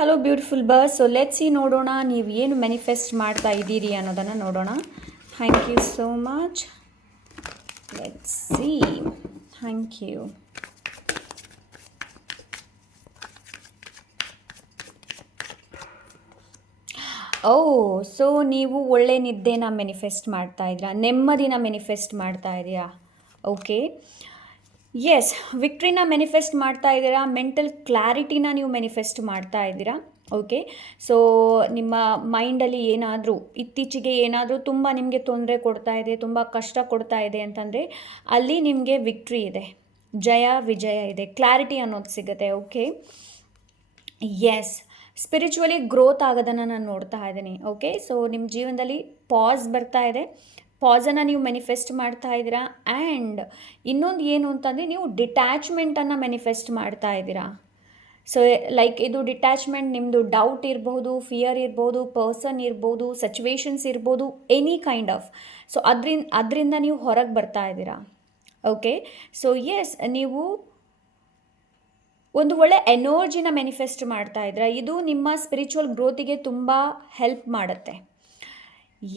Hello beautiful birds. So let's see ನೋಡೋಣ ನೀವು ಏನು ಮ್ಯಾನಿಫೆಸ್ಟ್ ಮಾಡ್ತಾ ಇದ್ದೀರಿ ಅನ್ನೋದನ್ನು ನೋಡೋಣ. Thank you so much. Let's see. Thank you. So ನೀವು ಒಳ್ಳೆ ನಿದ್ದೆನ ಮ್ಯಾನಿಫೆಸ್ಟ್ ಮಾಡ್ತಾ ಇದ್ದೀರಾ, ನೆಮ್ಮದಿನ ಮ್ಯಾನಿಫೆಸ್ಟ್ ಮಾಡ್ತಾ ಇದೆಯಾ? ಓಕೆ, ಎಸ್, ವಿಕ್ಟ್ರಿನ ಮ್ಯಾನಿಫೆಸ್ಟ್ ಮಾಡ್ತಾ ಇದ್ದೀರಾ, ಮೆಂಟಲ್ ಕ್ಲಾರಿಟಿನ ನೀವು ಮ್ಯಾನಿಫೆಸ್ಟ್ ಮಾಡ್ತಾ ಇದ್ದೀರಾ. ಓಕೆ, ಸೊ ನಿಮ್ಮ ಮೈಂಡಲ್ಲಿ ಏನಾದರೂ ಇತ್ತೀಚೆಗೆ ಏನಾದರೂ ತುಂಬ ನಿಮಗೆ ತೊಂದರೆ ಕೊಡ್ತಾ ಇದೆ, ತುಂಬ ಕಷ್ಟ ಕೊಡ್ತಾ ಇದೆ ಅಂತಂದರೆ ಅಲ್ಲಿ ನಿಮಗೆ ವಿಕ್ಟ್ರಿ ಇದೆ, ಜಯ ವಿಜಯ ಇದೆ, ಕ್ಲಾರಿಟಿ ಅನ್ನೋದು ಸಿಗುತ್ತೆ. ಓಕೆ, ಎಸ್, ಸ್ಪಿರಿಚುವಲಿ ಗ್ರೋತ್ ಆಗೋದನ್ನು ನಾನು ನೋಡ್ತಾ ಇದ್ದೀನಿ. ಓಕೆ, ಸೊ ನಿಮ್ಮ ಜೀವನದಲ್ಲಿ ಪಾಸ್ ಬರ್ತಾ ಇದೆ, ಪಾಸನ್ನು ನೀವು ಮ್ಯಾನಿಫೆಸ್ಟ್ ಮಾಡ್ತಾ ಇದ್ದೀರಾ. ಆ್ಯಂಡ್ ಇನ್ನೊಂದು ಏನು ಅಂತಂದರೆ ನೀವು ಡಿಟ್ಯಾಚ್ಮೆಂಟನ್ನು ಮ್ಯಾನಿಫೆಸ್ಟ್ ಮಾಡ್ತಾ ಇದ್ದೀರಾ. ಸೊ ಲೈಕ್ ಇದು ಡಿಟ್ಯಾಚ್ಮೆಂಟ್ ನಿಮ್ಮದು ಡೌಟ್ ಇರ್ಬೋದು, ಫಿಯರ್ ಇರ್ಬೋದು, ಪರ್ಸನ್ ಇರ್ಬೋದು, ಸಿಚುವೇಶನ್ಸ್ ಇರ್ಬೋದು, ಎನಿ ಕೈಂಡ್ ಆಫ್. ಸೊ ಅದರಿಂದ ನೀವು ಹೊರಗೆ ಬರ್ತಾ ಇದ್ದೀರಾ. ಓಕೆ, ಸೊ ಎಸ್, ನೀವು ಒಂದು ಒಳ್ಳೆ ಎನರ್ಜಿನ ಮ್ಯಾನಿಫೆಸ್ಟ್ ಮಾಡ್ತಾ ಇದ್ದೀರಾ. ಇದು ನಿಮ್ಮ ಸ್ಪಿರಿಚುವಲ್ ಗ್ರೋತಿಗೆ ತುಂಬ ಹೆಲ್ಪ್ ಮಾಡುತ್ತೆ.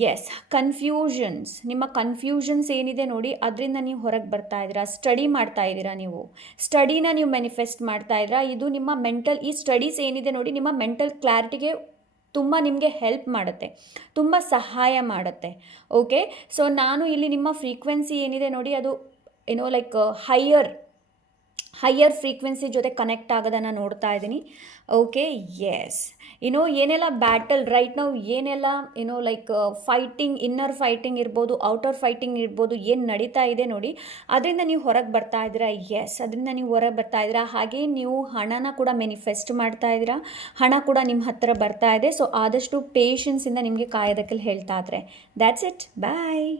ಎಸ್, ಕನ್ಫ್ಯೂಷನ್ಸ್, ನಿಮ್ಮ ಕನ್ಫ್ಯೂಷನ್ಸ್ ಏನಿದೆ ನೋಡಿ, ಅದರಿಂದ ನೀವು ಹೊರಗೆ ಬರ್ತಾ ಇದ್ದೀರಾ. ಸ್ಟಡಿ ಮಾಡ್ತಾ ಇದ್ದೀರಾ, ನೀವು ಸ್ಟಡಿನ ನೀವು ಮ್ಯಾನಿಫೆಸ್ಟ್ ಮಾಡ್ತಾ ಇದ್ದೀರಾ. ಇದು ನಿಮ್ಮ ಮೆಂಟಲ್, ಈ ಸ್ಟಡೀಸ್ ಏನಿದೆ ನೋಡಿ, ನಿಮ್ಮ ಮೆಂಟಲ್ ಕ್ಲಾರಿಟಿಗೆ ತುಂಬ ನಿಮಗೆ ಹೆಲ್ಪ್ ಮಾಡುತ್ತೆ, ತುಂಬ ಸಹಾಯ ಮಾಡುತ್ತೆ. ಓಕೆ, ಸೊ ನಾನು ಇಲ್ಲಿ ನಿಮ್ಮ ಫ್ರೀಕ್ವೆನ್ಸಿ ಏನಿದೆ ನೋಡಿ, ಅದು ಏನೋ ಲೈಕ್ ಹೈಯರ್ ಫ್ರೀಕ್ವೆನ್ಸಿ ಜೊತೆ ಕನೆಕ್ಟ್ ಆಗೋದನ್ನು ನೋಡ್ತಾ ಇದ್ದೀನಿ. ಓಕೆ, ಎಸ್, ಏನೆಲ್ಲ ಬ್ಯಾಟಲ್ ರೈಟ್ ನಾವು ಏನೆಲ್ಲ ಲೈಕ್ ಫೈಟಿಂಗ್, ಇನ್ನರ್ ಫೈಟಿಂಗ್ ಇರ್ಬೋದು, ಔಟರ್ ಫೈಟಿಂಗ್ ಇರ್ಬೋದು, ಏನು ನಡೀತಾ ಇದೆ ನೋಡಿ, ಅದರಿಂದ ನೀವು ಹೊರಗೆ ಬರ್ತಾ ಇದ್ದೀರಾ. ಎಸ್, ಅದರಿಂದ ನೀವು ಹೊರಗೆ ಬರ್ತಾ ಇದ್ದೀರಾ. ಹಾಗೆ ನೀವು ಹಣನ ಕೂಡ ಮ್ಯಾನಿಫೆಸ್ಟ್ ಮಾಡ್ತಾ ಇದ್ದೀರಾ, ಹಣ ಕೂಡ ನಿಮ್ಮ ಹತ್ತಿರ ಬರ್ತಾ ಇದೆ. ಸೊ ಆದಷ್ಟು ಪೇಷನ್ಸಿಂದ ನಿಮಗೆ ಕಾಯೋದಕ್ಕೆ ಹೇಳ್ತಾ ಇದ್ರೆ. That's it, bye.